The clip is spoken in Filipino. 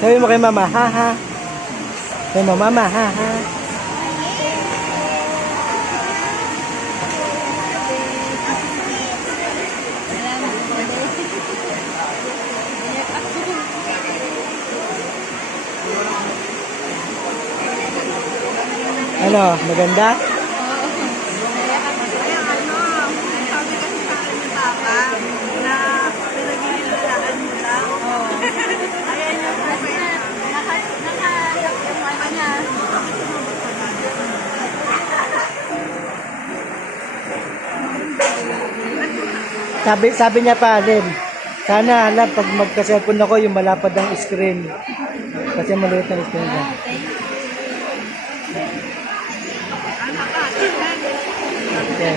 Sabi mo kay mama, ha ha. Sabi mo, mama, ha ha. Ano, maganda? Sabi niya pa din, sana alam pag magka-cellphone ako yung malapad ang screen. Kasi maliit ang screen niya. Okay.